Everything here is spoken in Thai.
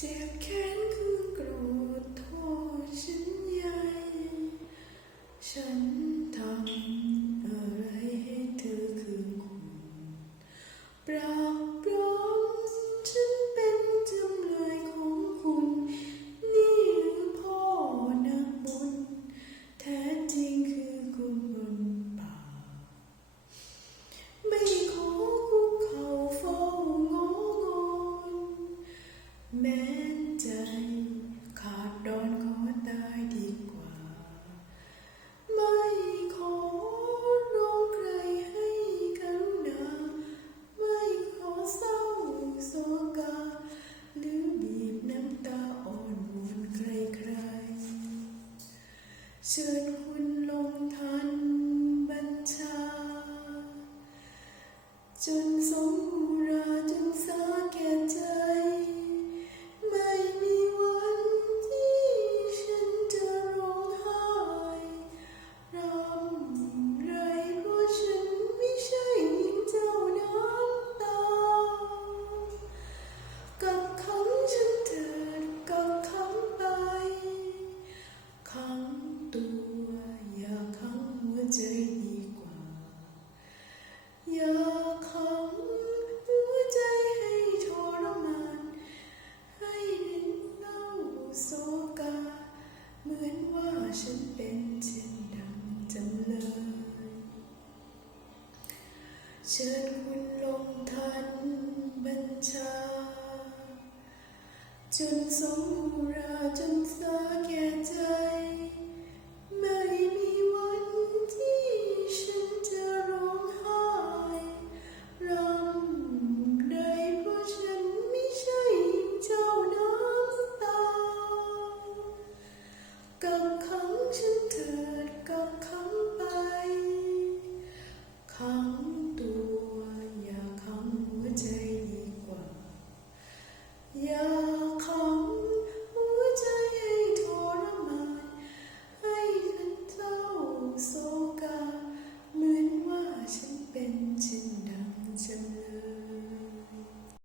Tim can go. เชิญคุณลงทันบัญชา จนสม ฉันเป็นเช่นดังจำเลยเชิญคุณลงทันบัญชา จนสม Yeah.